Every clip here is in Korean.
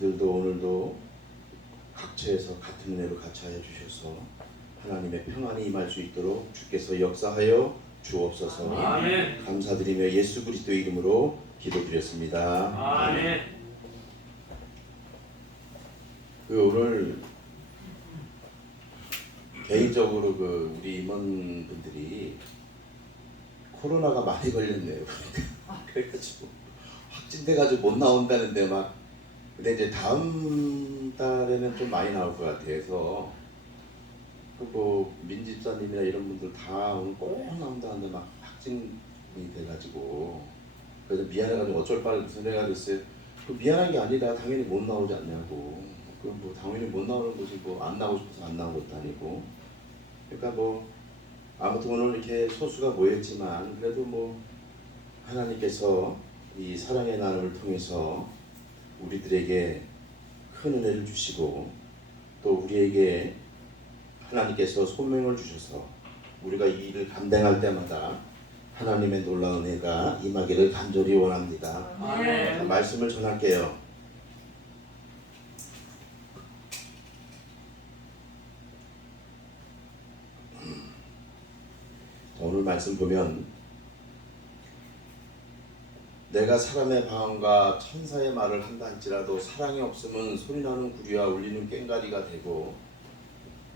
그들도 오늘도 각처에서 같은 은혜로 같이하여 주셔서 하나님의 평안이 임할 수 있도록 주께서 역사하여 주옵소서. 아멘. 감사드리며 예수 그리스도 이름으로 기도드렸습니다. 아멘. 오늘 개인적으로 우리 임원분들이 코로나가 많이 걸렸네요. 그래가지고 확진돼가지고 못 나온다는데 근데 이제 다음 달에는 좀 많이 나올 것 같아서 민집사님이나 이런 분들 다 오늘 꼭 나온다는데 확진이 돼가지고 그래서 미안해가지고 어쩔 바를 무슨 애가 됐어요. 미안한 게 아니라 당연히 못 나오지 않냐고. 당연히 못 나오는 것이 안 나오고 싶어서 안 나온 것도 아니고. 그러니까 아무튼 오늘 이렇게 소수가 모였지만 그래도 하나님께서 이 사랑의 나눔을 통해서 우리들에게 큰 은혜를 주시고 또 우리에게 하나님께서 소명을 주셔서 우리가 이 일을 감당할 때마다 하나님의 놀라운 은혜가 임하기를 간절히 원합니다. 자, 말씀을 전할게요. 오늘 말씀 보면 내가 사람의 방언과 천사의 말을 한다 할지라도 사랑이 없으면 소리나는 구리와 울리는 꽹과리가 되고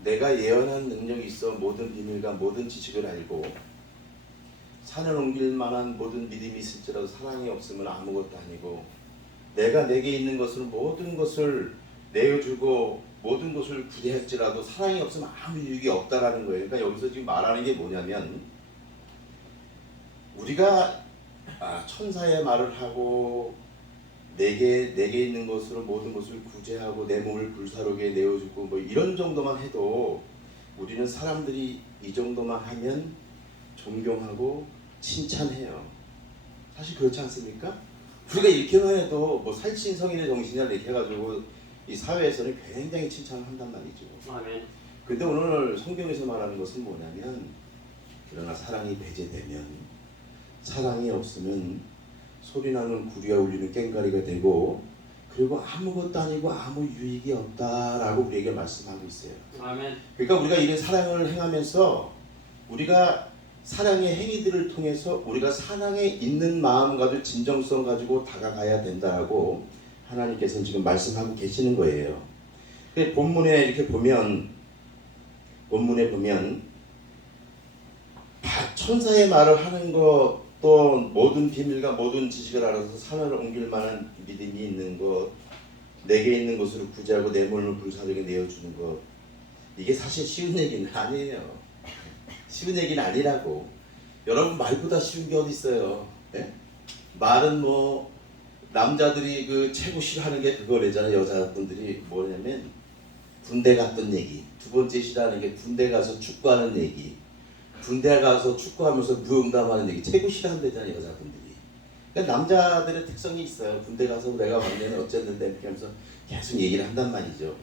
내가 예언한 능력이 있어 모든 비밀과 모든 지식을 알고 산을 옮길 만한 모든 믿음이 있을지라도 사랑이 없으면 아무것도 아니고 내가 내게 있는 것을 모든 것을 내어주고 모든 것을 구제할지라도 사랑이 없으면 아무 유익이 없다라는 거예요. 그러니까 여기서 지금 말하는 게 뭐냐면 우리가 천사의 말을 하고 내게 있는 것으로 모든 것을 구제하고 내 몸을 불사르게 내어주고 이런 정도만 해도 우리는 사람들이 이 정도만 하면 존경하고 칭찬해요. 사실 그렇지 않습니까? 우리가 이렇게만 해도 살신성인의 정신이라 이렇게 해가지고 이 사회에서는 굉장히 칭찬을 한단 말이죠. 아멘. 근데 오늘 성경에서 말하는 것은 뭐냐면 그러나 사랑이 배제되면 사랑이 없으면 소리나는 구리와 울리는 꽹과리가 되고 그리고 아무것도 아니고 아무 유익이 없다라고 우리에게 말씀하고 있어요. 아멘. 그러니까 우리가 이런 사랑을 행하면서 우리가 사랑의 행위들을 통해서 우리가 사랑에 있는 마음 가지고 진정성 가지고 다가가야 된다라고 하나님께서 지금 말씀하고 계시는 거예요. 본문에 이렇게 보면 천사의 말을 하는 것 또 모든 비밀과 모든 지식을 알아서 산을 옮길 만한 믿음이 있는 것 내게 있는 것으로 구제하고 내 몸을 불사르게 내어주는 것 이게 사실 쉬운 얘기는 아니에요. 쉬운 얘기는 아니라고. 여러분 말보다 쉬운 게 어디 있어요? 네? 말은 남자들이 최고 싫어하는 게 그거래잖아요. 여자분들이 뭐냐면 군대 갔던 얘기. 두 번째 싫어하는 게 군대 가서 축구하는 얘기. 군대 가서 축구하면서 무용담하는 얘기 최고 싫어한대잖아요. 여자분들이. 그러니까 남자들의 특성이 있어요. 군대 가서 내가 왕년에 어쨌는데 이렇게 하면서 계속 얘기를 한단 말이죠.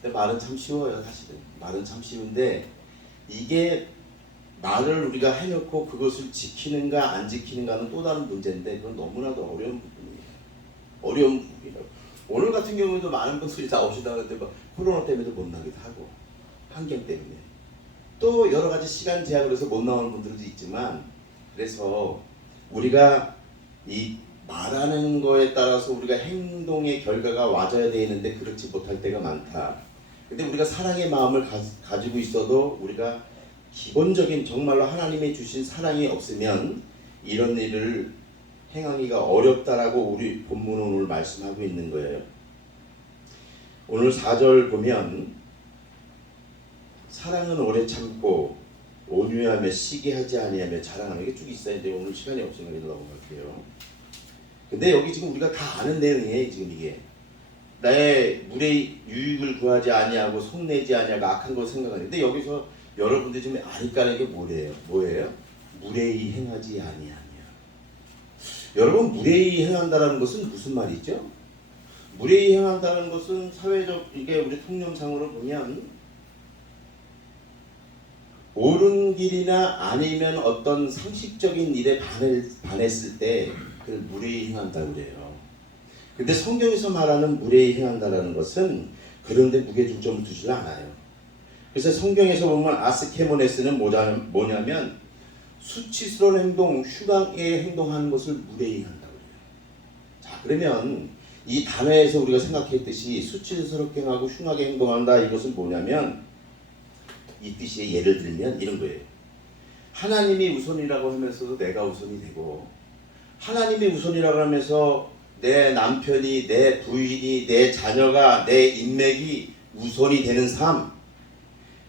근데 말은 참 쉬워요. 사실은 말은 참 쉬운데 이게 말을 우리가 해놓고 그것을 지키는가 안 지키는가는 또 다른 문제인데 그건 너무나도 어려운 부분이에요. 어려운 부분이라고. 오늘 같은 경우에도 많은 분들이 나오시다는데 코로나 때문에도 못 나기도 하고 환경 때문에 또 여러 가지 시간 제약으로 해서 못 나오는 분들도 있지만 그래서 우리가 이 말하는 거에 따라서 우리가 행동의 결과가 와줘야 되는데 그렇지 못할 때가 많다. 근데 우리가 사랑의 마음을 가지고 있어도 우리가 기본적인 정말로 하나님이 주신 사랑이 없으면 이런 일을 행하기가 어렵다라고 우리 본문은 오늘 말씀하고 있는 거예요. 오늘 4절 보면 사랑은 오래 참고 온유하며 시기하지 아니하며 자랑하며 이게 쭉 있어요. 오늘 시간이 없으니까 넘어갈게요. 근데 여기 지금 우리가 다 아는 내용이에요. 지금 이게 나의 물의 유익을 구하지 아니하고 속내지 아니하고 악한 걸 생각하는데 근데 여기서 여러분들이 지금 아니까는 게 뭐예요? 무례히 행하지 아니하며. 여러분 무례히 행한다라는 것은 무슨 말이죠? 무례히 행한다는 것은 사회적 이게 우리 통념상으로 보면 옳은 길이나 아니면 어떤 상식적인 일에 반했을 때 그걸 무례히 행한다고 그래요. 근데 성경에서 말하는 무례히 행한다라는 것은 그런데 무게중점을 두지 않아요. 그래서 성경에서 보면 아스케모네스는 뭐냐면 수치스러운 행동, 흉악에 행동하는 것을 무례히 한다고 해요. 자, 그러면 이 단어에서 우리가 생각했듯이 수치스럽게 하고 흉하게 행동한다, 이것은 뭐냐면 이 뜻의 예를 들면 이런 거예요. 하나님이 우선이라고 하면서도 내가 우선이 되고, 하나님이 우선이라고 하면서 내 남편이, 내 부인이, 내 자녀가, 내 인맥이 우선이 되는 삶,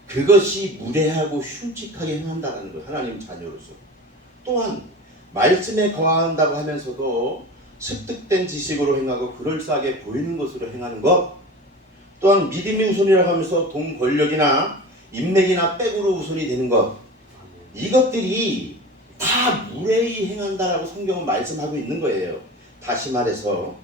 그것이 무례하고 흉측하게 행한다는 거예요. 하나님 자녀로서. 또한 말씀에 거한다고 하면서도 습득된 지식으로 행하고 그럴싸하게 보이는 것으로 행하는 것, 또한 믿음이 우선이라고 하면서 돈, 권력이나 인맥이나 백으로 우선이 되는 것, 이것들이 다 무례히 행한다라고 성경은 말씀하고 있는 거예요. 다시 말해서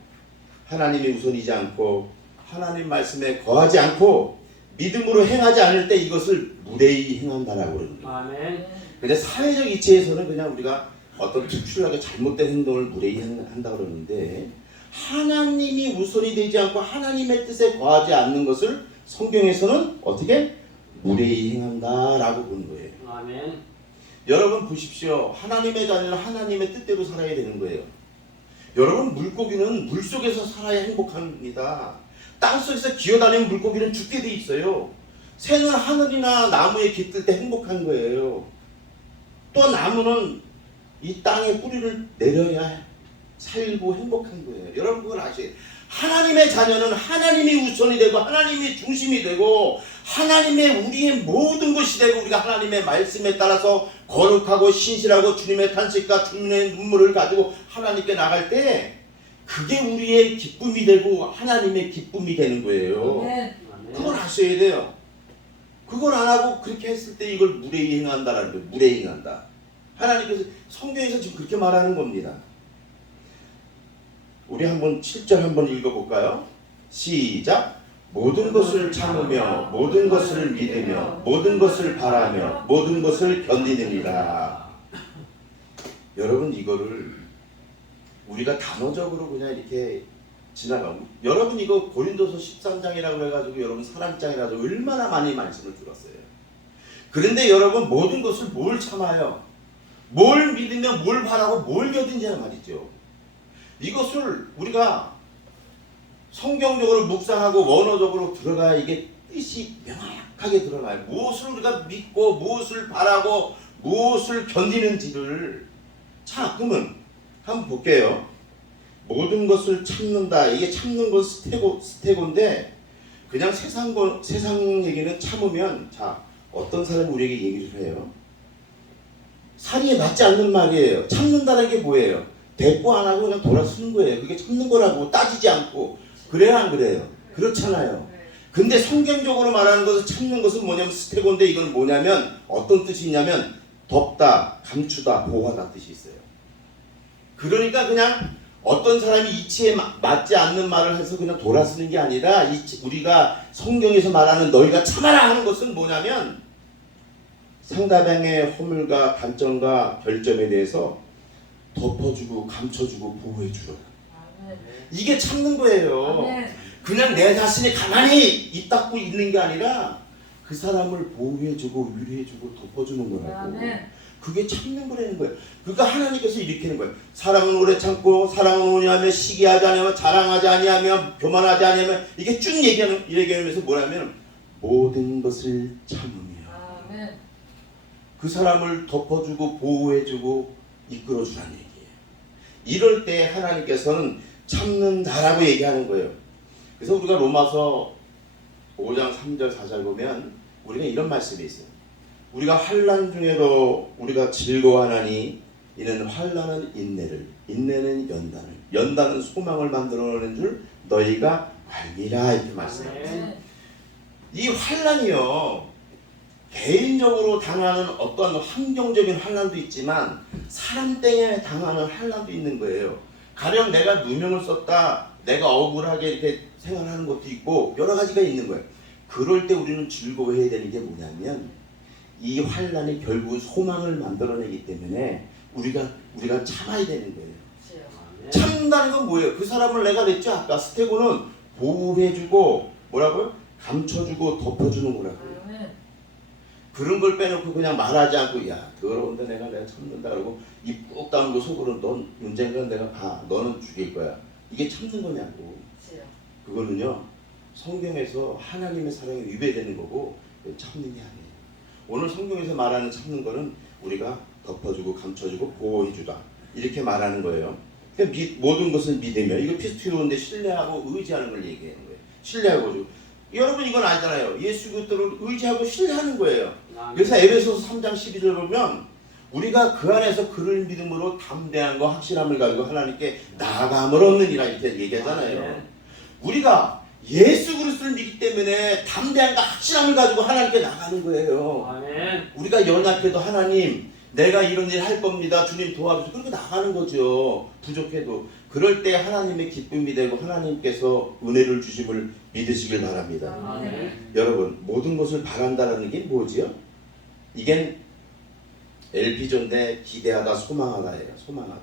하나님이 우선이지 않고 하나님 말씀에 거하지 않고 믿음으로 행하지 않을 때 이것을 무례히 행한다라고 그러는 거예요. 아멘. 근데 사회적 이치에서는 그냥 우리가 어떤 특출나게 잘못된 행동을 무례히 한다고 그러는데, 하나님이 우선이 되지 않고 하나님의 뜻에 거하지 않는 것을 성경에서는 어떻게? 무례히 행한다라고 보는 거예요. 아멘. 여러분 보십시오. 하나님의 자녀는 하나님의 뜻대로 살아야 되는 거예요. 여러분, 물고기는 물속에서 살아야 행복합니다. 땅속에서 기어다니는 물고기는 죽게 돼 있어요. 새는 하늘이나 나무에 깃들 때 행복한 거예요. 또 나무는 이 땅에 뿌리를 내려야 살고 행복한 거예요. 여러분 그걸 아셔야 돼요. 하나님의 자녀는 하나님이 우선이 되고 하나님이 중심이 되고 하나님의 우리의 모든 것이 되고, 우리가 하나님의 말씀에 따라서 거룩하고 신실하고 주님의 탄식과 주님의 눈물을 가지고 하나님께 나갈 때 그게 우리의 기쁨이 되고 하나님의 기쁨이 되는 거예요. 아멘. 그걸 아셔야 돼요. 그걸 안 하고 그렇게 했을 때 이걸 무례히 행한다라는 거예요. 무례히 행한다. 하나님께서 성경에서 지금 그렇게 말하는 겁니다. 우리 한번 7절 한번 읽어볼까요? 시작. 모든 것을 참으며 모든 것을 믿으며 모든 것을 바라며 모든 것을 견디느니라. 여러분, 이거를 우리가 단어적으로 그냥 이렇게 지나가고, 여러분 이거 고린도서 13장이라고 해가지고 여러분 사랑장이라고 얼마나 많이 말씀을 들었어요. 그런데 여러분, 모든 것을 뭘 참아요? 뭘 믿으며 뭘 바라고 뭘 견디냐 말이죠. 이것을 우리가 성경적으로 묵상하고 원어적으로 들어가야 이게 뜻이 명확하게 들어가요. 무엇을 우리가 믿고 무엇을 바라고 무엇을 견디는지를. 자, 그러면 한번 볼게요. 모든 것을 참는다. 이게 참는 건 스테고인데, 그냥 세상 얘기는 참으면, 자, 어떤 사람이 우리에게 얘기를 해요? 사리에 맞지 않는 말이에요. 참는다는 게 뭐예요? 대꾸 안 하고 그냥 돌아서는 거예요. 그게 참는 거라고, 따지지 않고. 그래요, 안 그래요? 그렇잖아요. 근데 성경적으로 말하는 것을 참는 것은 뭐냐면 스테고인데, 이건 뭐냐면 어떤 뜻이 있냐면 덮다, 감추다, 보호하다 뜻이 있어요. 그러니까 그냥 어떤 사람이 이치에 맞지 않는 말을 해서 그냥 돌아서는 게 아니라, 우리가 성경에서 말하는 너희가 참아라 하는 것은 뭐냐면 상대방의 허물과 단점과 결점에 대해서 덮어주고 감춰주고 보호해주라. 이게 참는 거예요. 그냥 내 자신이 가만히 입 닫고 있는 게 아니라 그 사람을 보호해주고 위로해주고 덮어주는 거라고. 그게 참는 거라는 거예요. 그러니까 하나님께서 이렇게 하는 거예요. 사랑은 오래 참고 사랑은 오냐며 시기하지 아니하며 자랑하지 아니하며 교만하지 아니하며, 이게 쭉 얘기하면서 뭐냐면 모든 것을 참으며 그 사람을 덮어주고 보호해주고 이끌어주라는 얘기예요. 이럴 때 하나님께서는 참는다라고 얘기하는 거예요. 그래서 우리가 로마서 5장 3절 4절 보면 우리가 이런 말씀이 있어요. 우리가 환난 중에도 우리가 즐거워하나니 이는 환난은 인내를, 인내는 연단을, 연단은 소망을 만들어내는 줄 너희가 알미라, 이렇게 말씀해요. 이 환난이요, 개인적으로 당하는 어떤 환경적인 환난도 있지만 사람 때문에 당하는 환난도 있는 거예요. 가령 내가 누명을 썼다, 내가 억울하게 이렇게 생활하는 것도 있고 여러 가지가 있는 거예요. 그럴 때 우리는 즐거워해야 되는 게 뭐냐면 이 환난이 결국 소망을 만들어내기 때문에 우리가 참아야 되는 거예요. 참는다는 건 뭐예요? 그 사람을 내가 냈죠. 아까 스테고는 보호해주고 뭐라고요? 감춰주고 덮어주는 거라고요. 그런 걸 빼놓고 그냥 말하지 않고 야 더러운데 내가 참는다 그러고 입 꾹 다물고 속으로 넌 문제인가 내가 봐 너는 죽일 거야. 이게 참는 거냐고. 그거는요 성경에서 하나님의 사랑에 위배되는 거고 참는 게 아니에요. 오늘 성경에서 말하는 참는 거는 우리가 덮어주고 감춰주고 보호해주다 이렇게 말하는 거예요. 그러니까 모든 것을 믿으며 이거 피스토로인데 신뢰하고 의지하는 걸 얘기하는 거예요. 신뢰하고 여러분 이건 알잖아요. 예수 그리스도를 의지하고 신뢰하는 거예요. 그래서 에베소서 3장 12절 보면 우리가 그 안에서 그를 믿음으로 담대함과 확실함을 가지고 하나님께 나아감을 얻느니라 이렇게 얘기하잖아요. 우리가 예수 그리스도를 믿기 때문에 담대함과 확실함을 가지고 하나님께 나가는 거예요. 우리가 연약해도 하나님 내가 이런 일 할 겁니다. 주님 도와주세요. 그렇게 나가는 거죠. 부족해도. 그럴 때 하나님의 기쁨이 되고 하나님께서 은혜를 주심을 믿으시길 바랍니다. 여러분 모든 것을 바란다라는 게 뭐지요? 이게 LP조인데 기대하다 소망하다예요. 소망하다.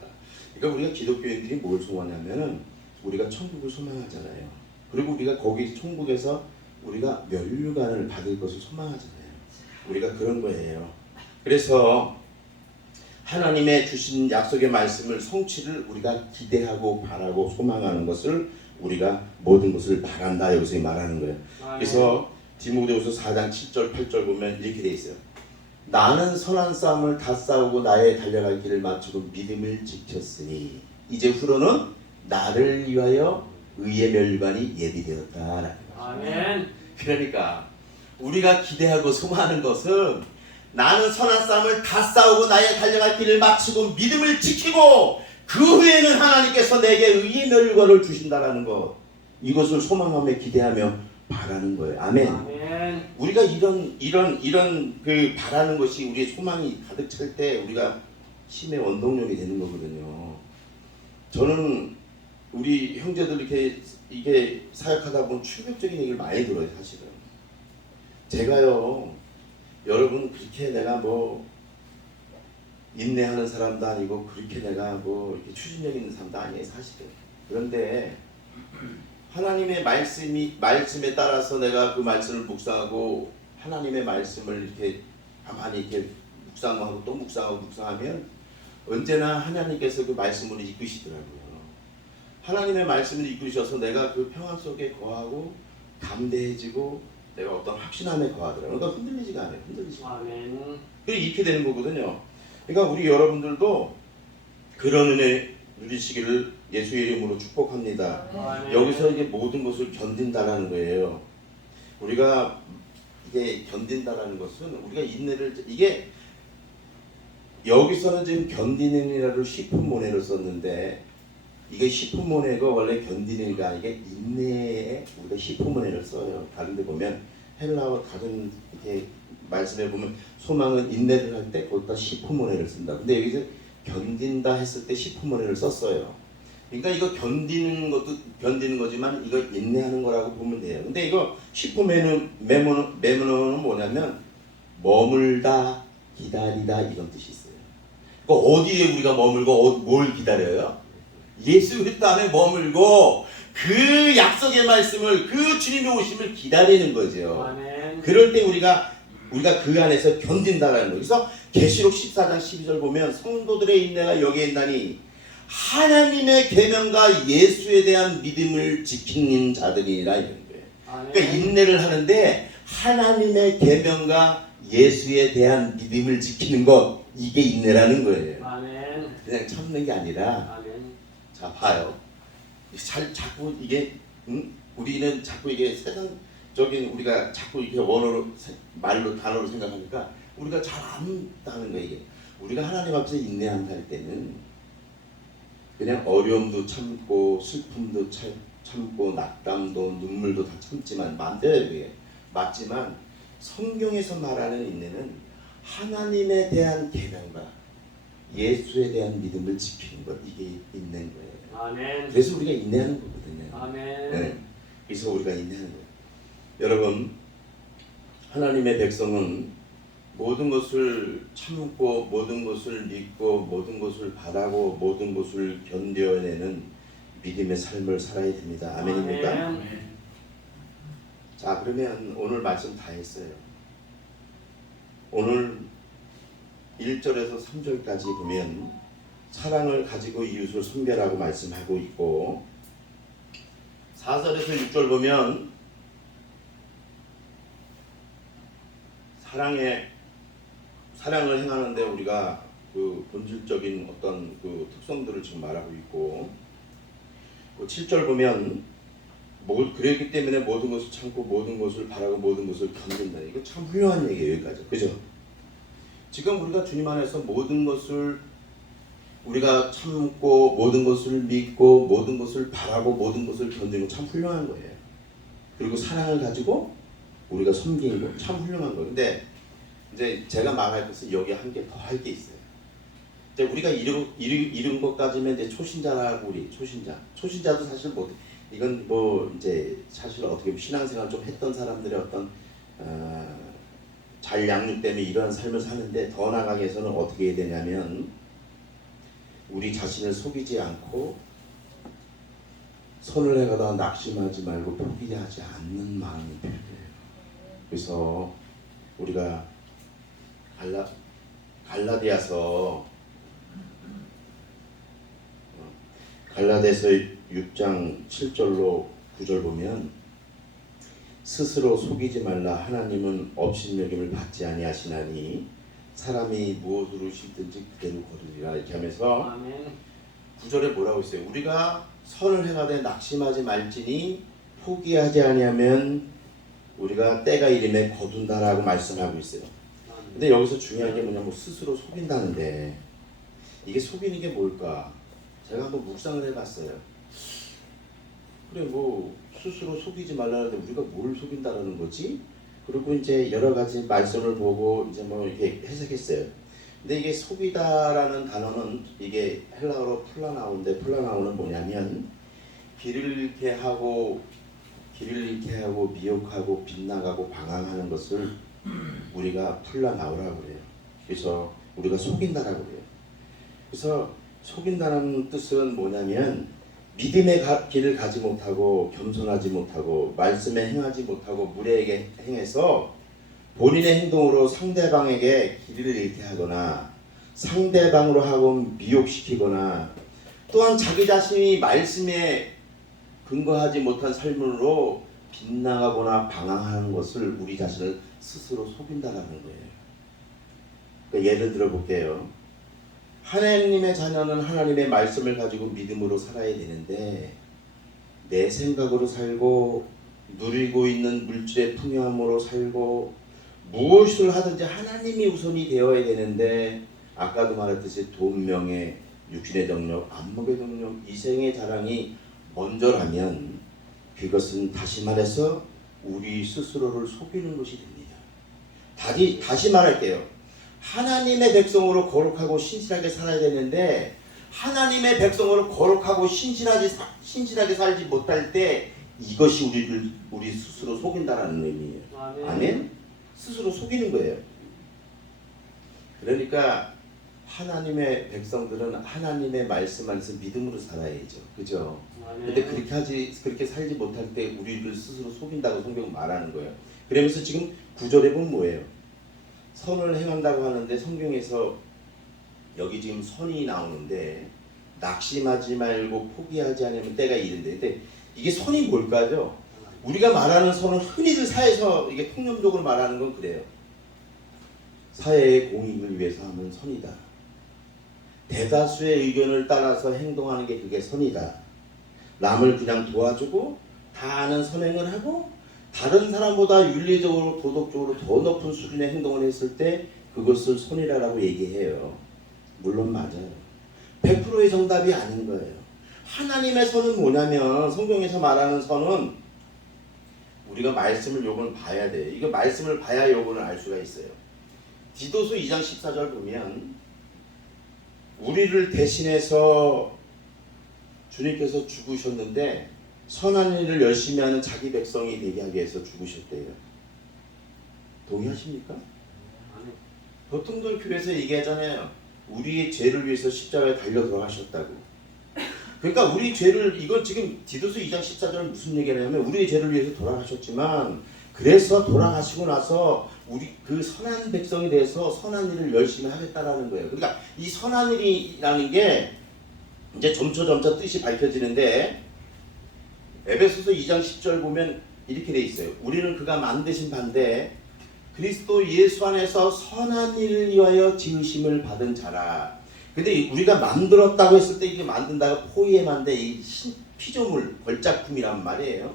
그러니까 우리가 기독교인들이 뭘 소망하냐면은 우리가 천국을 소망하잖아요. 그리고 우리가 거기 천국에서 우리가 면류관을 받을 것을 소망하잖아요. 우리가 그런 거예요. 그래서 하나님의 주신 약속의 말씀을 성취를 우리가 기대하고 바라고 소망하는 것을 우리가 모든 것을 바란다 여기서 말하는 거예요. 그래서 디모데후서 4장 7절 8절 보면 이렇게 돼 있어요. 나는 선한 싸움을 다 싸우고 나의 달려갈 길을 마치고 믿음을 지켰으니 이제 후로는 나를 위하여 의의 멸관이 예비되었다. 아멘. 그러니까 우리가 기대하고 소망하는 것은 나는 선한 싸움을 다 싸우고 나의 달려갈 길을 마치고 믿음을 지키고 그 후에는 하나님께서 내게 의의 멸관을 주신다라는 것 이것을 소망하며 기대하며 바라는 거예요. 아멘. 아멘. 우리가 이런 그 바라는 것이 우리의 소망이 가득 찰 때 우리가 힘의 원동력이 되는 거거든요. 저는 우리 형제들 이게 사역하다 보면 충격적인 얘기를 많이 들어요. 사실은 제가요 여러분 그렇게 내가 뭐 인내하는 사람도 아니고 그렇게 내가 뭐 이렇게 추진력 있는 사람도 아니에요. 사실은. 그런데 하나님의 말씀에 따라서 내가 그 말씀을 묵상하고 하나님의 말씀을 이렇게 가만히 이렇게 묵상하고 또 묵상하면 언제나 하나님께서 그 말씀을 이끄시더라고요. 하나님의 말씀을 이끄셔서 내가 그 평안 속에 거하고 담대해지고 내가 어떤 확신함에 거하더라고요. 그러니까 흔들리지가 않아요. 아멘. 그게 이렇게 되는 거거든요. 그러니까 우리 여러분들도 그런 은혜 누리시기를 예수의 이름으로 축복합니다. 아멘. 여기서 이제 모든 것을 견딘다라는 거예요. 우리가 이게 견딘다라는 것은 우리가 인내를 이게 여기서는 지금 견디는이라를 시품모네를 썼는데 이게 시품모네가 원래 견디는이가 이게 인내에 우리가 시품모네를 써요. 다른데 보면 헬라어 다른 이렇게 말씀해 보면 소망은 인내를 할 때 거기다 시품모네를 쓴다. 근데 여기서 견딘다 했을 때 시품모네를 썼어요. 그러니까 이거 견디는 것도 견디는 거지만 이거 인내하는 거라고 보면 돼요. 근데 이거 시품메모는 뭐냐면 머물다, 기다리다 이런 뜻이 있어요. 그러니까 어디에 우리가 머물고 뭘 기다려요? 예수 그리스도 안에 머물고 그 약속의 말씀을 그 주님의 오심을 기다리는 거죠. 아멘. 그럴 때 우리가 그 안에서 견딘다라는 거예요. 그래서 계시록 14장 12절 보면 성도들의 인내가 여기에 있나니 하나님의 계명과 예수에 대한 믿음을 지키는 자들이라 이런 거예요. 아멘. 그러니까 인내를 하는데 하나님의 계명과 예수에 대한 믿음을 지키는 것 이게 인내라는 거예요. 아멘. 그냥 참는 게 아니라 아멘. 자 봐요. 자꾸 이게 우리는 자꾸 이게 세상적인 우리가 자꾸 이렇게 원어로 단어로 생각하니까 우리가 잘 안 따는 거예요. 이게 우리가 하나님 앞에서 인내한다 할 때는 그냥 어려움도 참고 슬픔도 참고 낙담도 눈물도 다 참지만 맞아요. 그게 맞지만 성경에서 말하는 인내는 하나님에 대한 계명과 예수에 대한 믿음을 지키는 것 이게 있는 거예요. 아멘. 그래서 우리가 인내하는 거거든요. 아멘. 네. 그래서 우리가 인내하는 거예요. 여러분 하나님의 백성은 모든 것을 참고 모든 것을 믿고 모든 것을 바라고 모든 것을 견뎌내는 믿음의 삶을 살아야 됩니다. 아멘입니까? 아멘. 자, 그러면 오늘 말씀 다 했어요. 오늘 1절에서 3절까지 보면 사랑을 가지고 이웃을 선별하고 말씀하고 있고 4절에서 6절 보면 사랑을 행하는데 우리가 그 본질적인 어떤 그 특성들을 지금 말하고 있고 7절 보면 그랬기 때문에 모든 것을 참고 모든 것을 바라고 모든 것을 견딘다. 이거 참 훌륭한 얘기예요. 여기까지. 그죠? 지금 우리가 주님 안에서 모든 것을 우리가 참고 모든 것을 믿고 모든 것을 바라고 모든 것을 견디는 거 참 훌륭한 거예요. 그리고 사랑을 가지고 우리가 섬기는 거 참 훌륭한 거예요. 근데 이제 제가 말할 것은 여기 한 개 더 할 게 있어요. 이제 우리가 이룬 것까지면 이제 초신자라고 우리 초신자도 사실 못 이건 뭐 이제 사실 어떻게 보면 신앙생활 좀 했던 사람들의 어떤 잘 양육되면 이러한 삶을 사는데 더 나아가기 위해서는 어떻게 해야 되냐면 우리 자신을 속이지 않고 선을 행하다 낙심하지 말고 포기하지 않는 마음이 필요해요. 그래서 우리가 갈라디아서 6장 7절로 9절 보면 스스로 속이지 말라. 하나님은 업신여김을 받지 아니하시나니 사람이 무엇으로 심든지 그대로 거두리라. 이렇게 하면서 아멘. 9절에 뭐라고 있어요? 우리가 선을 행하되 낙심하지 말지니 포기하지 아니하면 우리가 때가 이름에 거둔다라고 말씀하고 있어요. 근데 여기서 중요한 게 뭐냐면 스스로 속인다는데 이게 속이는 게 뭘까? 제가 한번 묵상을 해봤어요. 그래 뭐 스스로 속이지 말라는데 우리가 뭘 속인다라는 거지? 그리고 이제 여러 가지 말씀을 보고 이제 뭐 이렇게 해석했어요. 근데 이게 속이다라는 단어는 이게 헬라어로 플라나오는 뭐냐면 길을 잃게 하고 미혹하고 빗나가고 방황하는 것을 우리가 플라나오라고 그래요. 그래서 우리가 속인다라고 그래요. 그래서 속인다는 뜻은 뭐냐면 믿음의 길을 가지 못하고 겸손하지 못하고 말씀에 행하지 못하고 무례하게 행해서 본인의 행동으로 상대방에게 길을 잃게 하거나 상대방으로 하고 미혹시키거나 또한 자기 자신이 말씀에 근거하지 못한 삶으로 빗나가거나 방황하는 것을 우리 자신을 스스로 속인다라는 거예요. 그러니까 예를 들어 볼게요. 하나님의 자녀는 하나님의 말씀을 가지고 믿음으로 살아야 되는데 내 생각으로 살고 누리고 있는 물질의 풍요함으로 살고 무엇을 하든지 하나님이 우선이 되어야 되는데 아까도 말했듯이 돈, 명예, 육신의 정력, 안목의 정력, 이생의 자랑이 먼저라면 그것은 다시 말해서 우리 스스로를 속이는 것이 됩니다. 다시 말할게요. 하나님의 백성으로 거룩하고 신실하게 살아야 되는데 하나님의 백성으로 거룩하고 신실하게 살지 못할 때 이것이 우리 스스로 속인다라는 의미예요. 아멘? 스스로 속이는 거예요. 그러니까 하나님의 백성들은 하나님의 말씀 안에서 믿음으로 살아야죠. 그죠? 근데 그렇게 살지 못할 때 우리를 스스로 속인다고 성경은 말하는 거예요. 그러면서 지금 9절에 보면 뭐예요? 선을 행한다고 하는데 성경에서 여기 지금 선이 나오는데 낙심하지 말고 포기하지 않으면 때가 이른데 근데 이게 선이 뭘까요? 우리가 말하는 선은 흔히들 사회에서 이게 통념적으로 말하는 건 그래요. 사회의 공익을 위해서 하는 선이다. 대다수의 의견을 따라서 행동하는 게 그게 선이다. 남을 그냥 도와주고 다 아는 선행을 하고 다른 사람보다 윤리적으로 도덕적으로 더 높은 수준의 행동을 했을 때 그것을 선이라고 얘기해요. 물론 맞아요. 100%의 정답이 아닌 거예요. 하나님의 선은 뭐냐면 성경에서 말하는 선은 우리가 말씀을 요건 봐야 돼요. 이거 말씀을 봐야 요건을 알 수가 있어요. 디도서 2장 14절 보면 우리를 대신해서 주님께서 죽으셨는데 선한 일을 열심히 하는 자기 백성이 되게 하기 위해서 죽으셨대요. 동의하십니까? 보통들 교회에서 얘기하잖아요. 우리의 죄를 위해서 십자가에 달려 돌아가셨다고. 그러니까 우리 죄를, 이건 지금 디도서 2장 14절은 무슨 얘기냐면 우리의 죄를 위해서 돌아가셨지만 그래서 돌아가시고 나서 우리 그 선한 백성이 돼서 선한 일을 열심히 하겠다라는 거예요. 그러니까 이 선한 일이라는 게 이제 점차 뜻이 밝혀지는데 에베소서 2장 10절 보면 이렇게 돼 있어요. 우리는 그가 만드신 반대 그리스도 예수 안에서 선한 일을 위하여 지으심을 받은 자라. 근데 우리가 만들었다고 했을 때 이게 만든다가 포이에만데 이 피조물 걸작품이란 말이에요.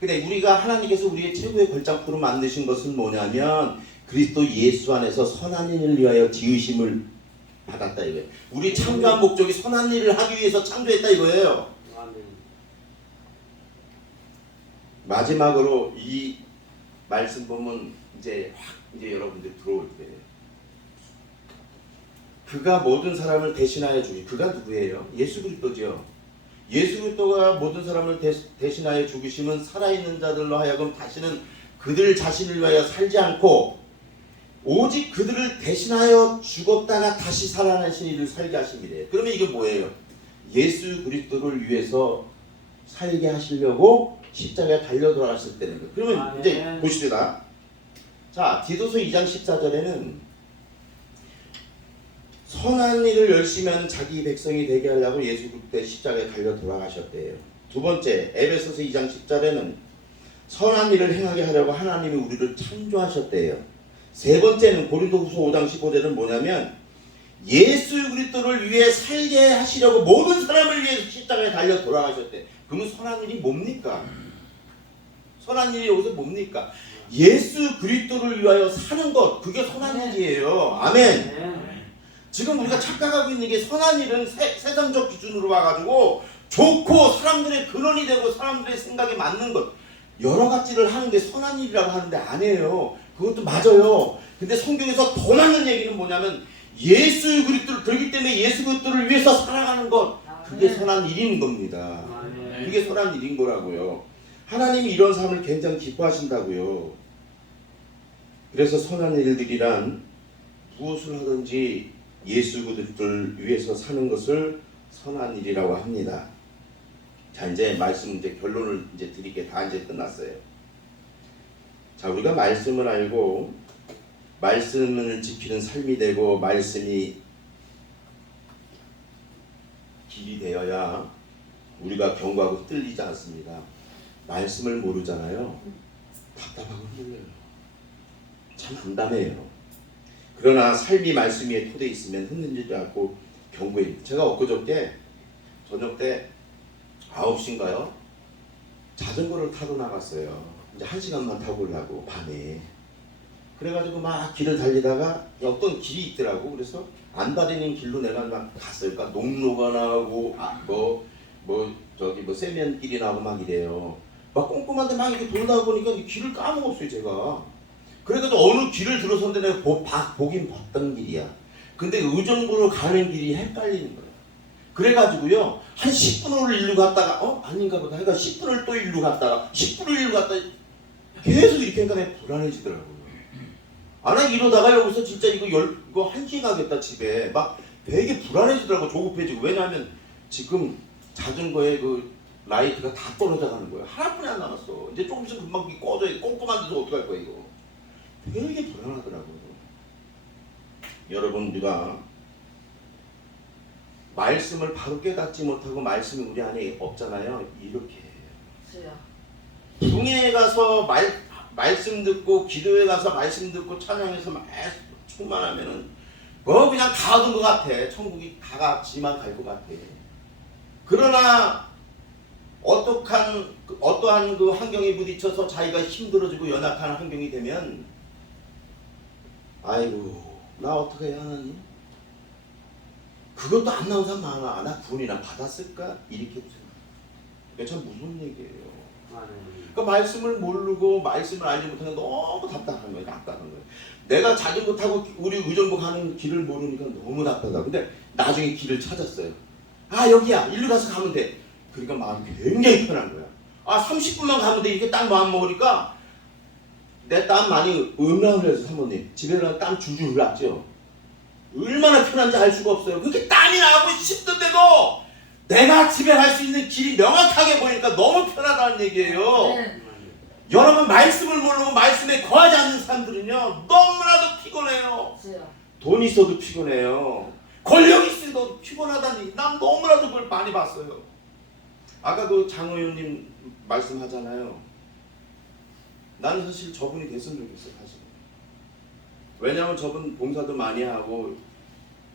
근데 우리가 하나님께서 우리의 최고의 걸작품으로 만드신 것은 뭐냐면 그리스도 예수 안에서 선한 일을 위하여 지으심을 받았다 이거예요. 우리 창조한 목적이 선한 일을 하기 위해서 창조했다 이거예요. 마지막으로 이 말씀 보면 이제 여러분들 들어올 거예요. 그가 모든 사람을 대신하여 주기. 그가 누구예요? 예수 그리스도죠. 예수 그리스도가 모든 사람을 대신하여 죽이심은 살아있는 자들로 하여금 다시는 그들 자신을 위하여 살지 않고 오직 그들을 대신하여 죽었다가 다시 살아나신 이를 살게 하심이래요. 그러면 이게 뭐예요? 예수 그리스도를 위해서 살게 하시려고 십자가에 달려 돌아가실 때는 거예요. 그러면 이제 보시다. 자, 디도서 2장 14절에는 선한 일을 열심히 하는 자기 백성이 되게 하려고 예수 그리스도의 십자가에 달려 돌아가셨대요. 두 번째, 에베소서 2장 10절에는 선한 일을 행하게 하려고 하나님이 우리를 창조하셨대요. 세 번째는 고린도후서 5장 15절은 뭐냐면 예수 그리스도를 위해 살게 하시려고 모든 사람을 위해서 십자가에 달려 돌아가셨대요. 그러면 선한 일이 뭡니까? 선한 일이 여기서 뭡니까? 예수 그리스도를 위하여 사는 것, 그게 선한 일이에요. 아멘. 지금 우리가 착각하고 있는 게 선한 일은 세상적 기준으로 봐가지고 좋고 사람들의 근원이 되고 사람들의 생각에 맞는 것 여러 가지를 하는 게 선한 일이라고 하는데 아니에요. 그것도 맞아요. 근데 성경에서 더 맞는 얘기는 뭐냐면 예수 그리스도를 들기 때문에 예수 그리스도를 위해서 살아가는 것, 그게 선한 일인 겁니다. 그게 선한 일인 거라고요. 하나님이 이런 삶을 굉장히 기뻐하신다고요. 그래서 선한 일들이란 무엇을 하든지 예수 그리스도를 위해서 사는 것을 선한 일이라고 합니다. 자, 이제 말씀 이제 결론을 이제 드리게 다 이제 끝났어요. 자, 우리가 말씀을 알고 말씀을 지키는 삶이 되고 말씀이 길이 되어야 우리가 경고하고 뜰리지 않습니다. 말씀을 모르잖아요. 답답하고 힘들어요. 참 암담해요. 그러나 삶이 말씀 위에 토대에 있으면 흔들리지 않고 경고해. 제가 엊그저께 저녁 때 9시인가요? 자전거를 타러 나갔어요. 이제 1시간만 타고 오려고 밤에. 그래가지고 막 길을 달리다가 어떤 길이 있더라고. 그래서 안 다니는 길로 내가 막 갔어요. 그러니까 농로가 나오고 세면길이 나오고 막 이래요. 막 꼼꼼한데 막 이렇게 돌다 보니까 길을 까먹었어요 제가. 그래가지고 어느 길을 들어섰는데 내가 보긴 봤던 길이야. 근데 의정부로 가는 길이 헷갈리는 거야. 그래가지고요 한 10분을 일로 갔다가 아닌가 보다 해가 10분을 또 일로 갔다가 10분을 일로 갔다가 계속 이렇게 하니까 내가 불안해지더라고요. 나 이러다가 여기서 진짜 이거 한시에 가겠다 집에 막 되게 불안해지더라고. 조급해지고. 왜냐하면 지금 자전거에 그 라이트가 다 떨어져 가는 거야. 하나뿐이 안 남았어. 이제 조금 있으면 금방 꺼져. 꼼꼼한 데서 어떡할 거야 이거. 되게 불안하더라고요. 여러분, 우리가 말씀을 바로 깨닫지 못하고 말씀이 우리 안에 없잖아요. 이렇게 해요. 중에 가서 말씀 듣고 기도에 가서 말씀 듣고 찬양해서 막 충만하면은 그냥 다 얻은 것 같아. 천국이 다 같이만 갈 것 같아. 그러나 어떠한 그 환경에 부딪혀서 자기가 힘들어지고 연약한 환경이 되면 아이고 나 어떻게 해야 하니? 그것도 안 나온 사람 많아. 나 구원이나 받았을까? 이렇게 생각. 그게 참 무서운 얘기예요. 그러니까 말씀을 모르고 말씀을 알지 못하는 게 너무 답답한 거예요. 답답한 거예요. 내가 자전거 타고 우리 의정부 가는 길을 모르니까 너무 답답하다. 근데 나중에 길을 찾았어요. 여기야. 일로 가서 가면 돼. 그러니까 마음이 굉장히 편한 거야. 30분만 가면 돼. 이렇게 딱 마음 먹으니까 내 땀 많이 얼마나 흘렸어 사모님. 집에 가서 땀 줄줄 흘렀죠. 얼마나 편한지 알 수가 없어요. 그렇게 땀이 나고 씹던데도 내가 집에 갈 수 있는 길이 명확하게 보니까 너무 편하다는 얘기예요. 여러분 말씀을 모르고 말씀에 거하지 않는 사람들은요 너무나도 피곤해요. 돈 있어도 피곤해요. 권력 있어도 피곤하다니 난 너무나도 그걸 많이 봤어요. 아까 그 장 의원님 말씀하잖아요. 나는 사실 저분이 됐으면 좋겠어요. 사실. 왜냐하면 저분 봉사도 많이 하고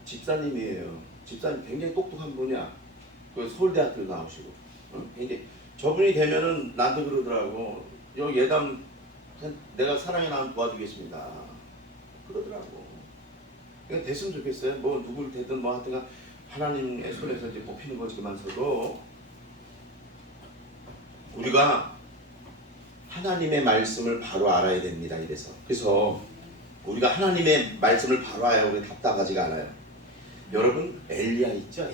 집사님이에요. 집사님 굉장히 똑똑한 분이야. 그 서울대학교 나오시고. 굉장히 저분이 되면은 나한테 그러더라고. 요 예담 내가 사랑의 마음 도와주겠습니다. 그러더라고. 그러니까 됐으면 좋겠어요. 뭐 누굴 되든 뭐 하여튼 하나님의 손에서 이제 뽑히는 거지만서도 우리가 하나님의 말씀을 바로 알아야 됩니다. 이래서 그래서 우리가 하나님의 말씀을 바로 알아야 우리 답답하지가 않아요. 여러분 엘리야 있죠?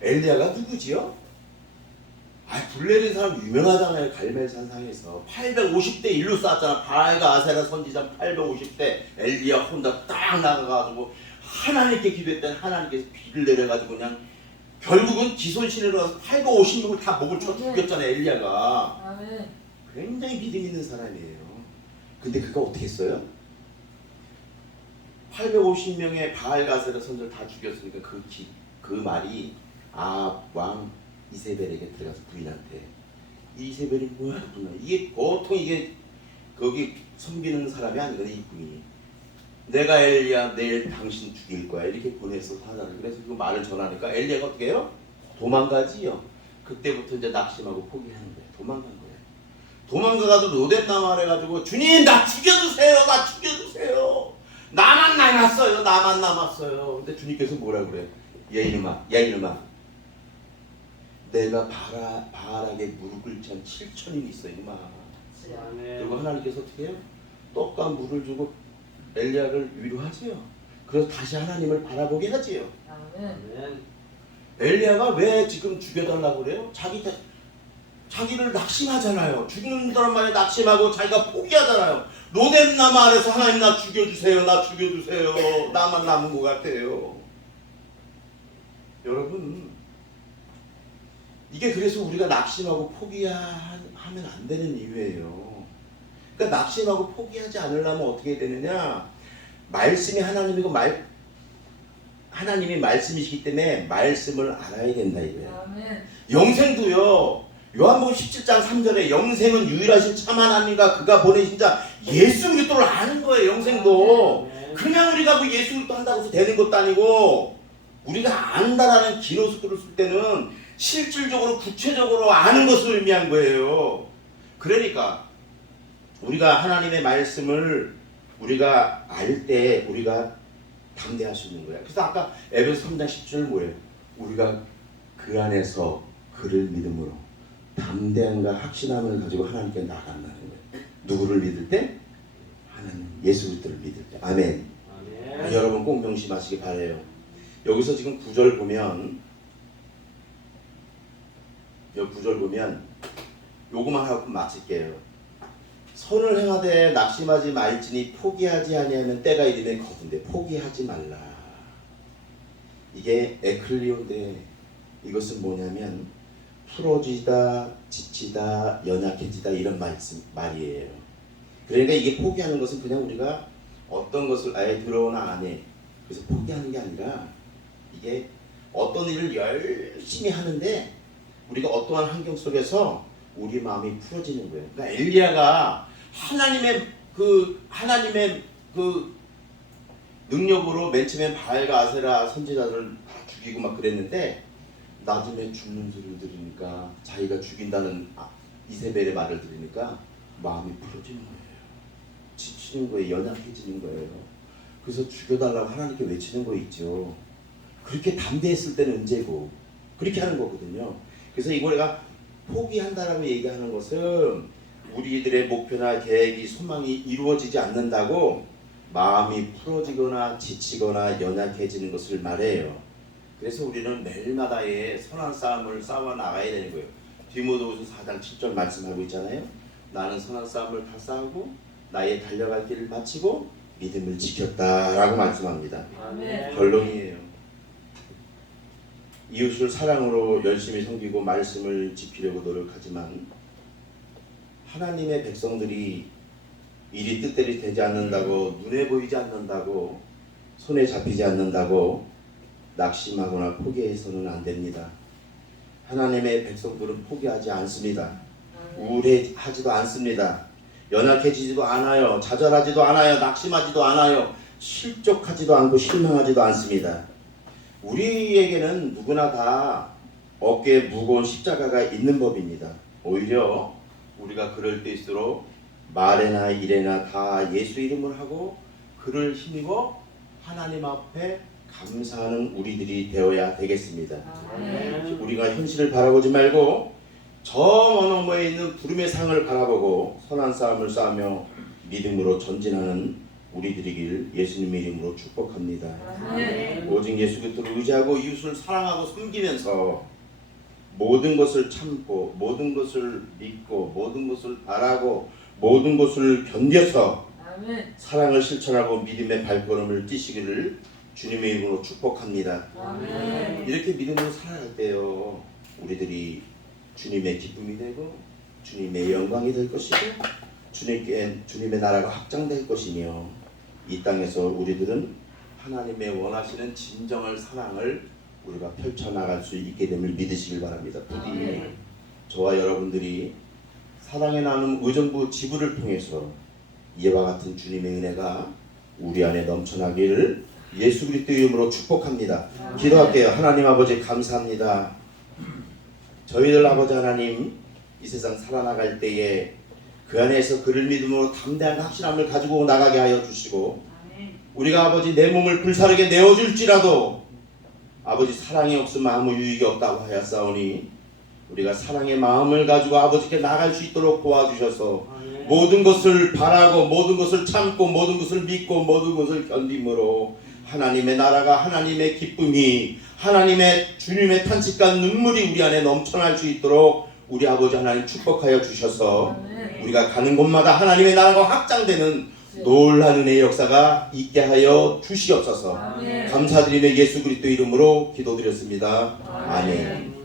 엘리야가 누구지요? 불 내린 사람 유명하잖아요. 갈멜산상에서 850대 1로 쐈잖아. 바알과 아세라 선지자 850대 엘리야 혼자 딱 나가가지고 하나님께 기도했더니 하나님께서 비를 내려가지고 그냥 결국은 기손신으로 가서 850명을 다 목을 쳐 죽였잖아요. 엘리야가. 굉장히 믿음 있는 사람이에요. 근데 그가 어떻게 했어요? 850명의 바알과 아세라 선지자를 다 죽였으니까 그 말이 왕 이세벨에게 들어가서 부인한테 이세벨이 뭐야? 이게 보통 이게 거기 섬기는 사람이 아니거든. 이분이 내가 엘리야 내일 당신 죽일 거야 이렇게 보내서 하잖아요. 그래서 그 말을 전하니까 엘리야가 어떻게 해요? 도망가지요. 그때부터 이제 낙심하고 포기하는 거예요. 도망간 거예요. 도망가가지고 로댓나무 해가지고 주님 나 죽여주세요. 나 죽여주세요. 나만 남았어요. 근데 주님께서 뭐라 그래? 야 이놈아 내가 바알에게 무릎을 꿇지 한 7천인이 있어 이놈아. 그리고 하나님께서 어떻게 해요? 떡과 물을 주고 엘리야를 위로하지요. 그래서 다시 하나님을 바라보게 하지요. 엘리야가 왜 지금 죽여달라고 그래요? 자기를 낙심하잖아요. 죽는다는 말에 낙심하고 자기가 포기하잖아요. 로뎀나무 아래서 하나님 나 죽여주세요. 나만 남은 것 같아요. 여러분 이게 그래서 우리가 낙심하고 포기하면 안 되는 이유예요. 그러니까 낙심하고 포기하지 않으려면 어떻게 되느냐? 말씀이 하나님이고 하나님이 말씀이시기 때문에 말씀을 알아야 된다 이거예요. 영생도요. 요한복음 17장 3절에 영생은 유일하신 참 하나님과 그가 보내신 자 예수 그리스도를 아는 거예요. 영생도 그냥 우리가 그 예수 그리스도 한다고 해서 되는 것도 아니고 우리가 안다라는 기노스코를 쓸 때는 실질적으로 구체적으로 아는 것을 의미한 거예요. 그러니까 우리가 하나님의 말씀을 우리가 알 때 우리가 담대할 수 있는 거예요. 그래서 아까 에베소 3장 10절 뭐예요? 우리가 그 안에서 그를 믿음으로 담대함과 확신함을 가지고 하나님께 나아간다는 거예요. 누구를 믿을 때? 하나님 예수 그리스도를 믿을 때. 아멘. 여러분 꼭 명심하시기 바라요. 여기서 지금 9절 보면 요거만 하고 마칠게요. 선을 행하되 낙심하지 말지니 포기하지 아니하면 때가 이르면 거둔데 포기하지 말라. 이게 에클리오인데 이것은 뭐냐면 풀어지다, 지치다, 연약해지다 이런 말이에요. 그러니까 이게 포기하는 것은 그냥 우리가 어떤 것을 아예 들어오나 안 해. 그래서 포기하는 게 아니라 이게 어떤 일을 열심히 하는데 우리가 어떠한 환경 속에서 우리 마음이 풀어지는 거예요. 그러니까 엘리야가 하나님의 그 능력으로 맨 처음에 바알과 아세라 선지자들을 다 죽이고 막 그랬는데 나중에 죽는 소리를 들으니까 자기가 죽인다는 이세벨의 말을 들으니까 마음이 풀어지는 거예요. 지치는 거예요. 연약해지는 거예요. 그래서 죽여달라고 하나님께 외치는 거 있죠. 그렇게 담대했을 때는 언제고 그렇게 하는 거거든요. 그래서 이거가 포기한다라고 얘기하는 것은 우리들의 목표나 계획이 소망이 이루어지지 않는다고 마음이 풀어지거나 지치거나 연약해지는 것을 말해요. 그래서 우리는 매일마다의 선한 싸움을 싸워 나가야 되는 거예요. 디모데후서 4장 7절 말씀하고 있잖아요. 나는 선한 싸움을 다 싸우고 나의 달려갈 길을 마치고 믿음을 지켰다라고 말씀합니다. 아멘. 결론이에요. 이웃을 사랑으로 열심히 섬기고 말씀을 지키려고 노력하지만 하나님의 백성들이 일이 뜻대로 되지 않는다고, 눈에 보이지 않는다고, 손에 잡히지 않는다고 낙심하거나 포기해서는 안 됩니다. 하나님의 백성들은 포기하지 않습니다. 우울해하지도 않습니다. 연약해지지도 않아요. 좌절하지도 않아요. 낙심하지도 않아요. 실족하지도 않고 실망하지도 않습니다. 우리에게는 누구나 다 어깨에 무거운 십자가가 있는 법입니다. 오히려 우리가 그럴 때일수록 말에나 일에나 다 예수 이름을 하고 그를 힘입어 하나님 앞에 감사하는 우리들이 되어야 되겠습니다. 우리가 현실을 바라보지 말고 저 너머에 있는 부름의 상을 바라보고 선한 싸움을 싸우며 믿음으로 전진하는 우리들이길 예수님의 이름으로 축복합니다. 오직 예수 그리스도를 의지하고 이웃을 사랑하고 섬기면서 모든 것을 참고 모든 것을 믿고 모든 것을 바라고 모든 것을 견뎌서 사랑을 실천하고 믿음의 발걸음을 뛰시기를 주님의 이름으로 축복합니다. 이렇게 믿음으로 살아갈 때요 우리들이 주님의 기쁨이 되고 주님의 영광이 될 것이고 주님의 나라가 확장될 것이며 이 땅에서 우리들은 하나님의 원하시는 진정한 사랑을 우리가 펼쳐나갈 수 있게 됨을 믿으시길 바랍니다. 부디 저와 여러분들이 사랑의 나눔 의정부 지부를 통해서 이와 같은 주님의 은혜가 우리 안에 넘쳐나기를 예수 그리스도의 이름으로 축복합니다. 기도할게요. 하나님 아버지 감사합니다. 저희들 아버지 하나님 이 세상 살아나갈 때에 그 안에서 그를 믿음으로 담대한 확신함을 가지고 나가게 하여 주시고 우리가 아버지 내 몸을 불사르게 내어줄지라도 아버지 사랑이 없으면 아무 유익이 없다고 하였사오니 우리가 사랑의 마음을 가지고 아버지께 나갈 수 있도록 도와주셔서 모든 것을 바라고 모든 것을 참고 모든 것을 믿고 모든 것을 견딤으로 하나님의 나라가 하나님의 기쁨이 하나님의 주님의 탄식과 눈물이 우리 안에 넘쳐날 수 있도록 우리 아버지 하나님 축복하여 주셔서 우리가 가는 곳마다 하나님의 나라가 확장되는 놀라운 은혜의 역사가 있게 하여 주시옵소서. 감사드리며 예수 그리스도 이름으로 기도드렸습니다. 아멘.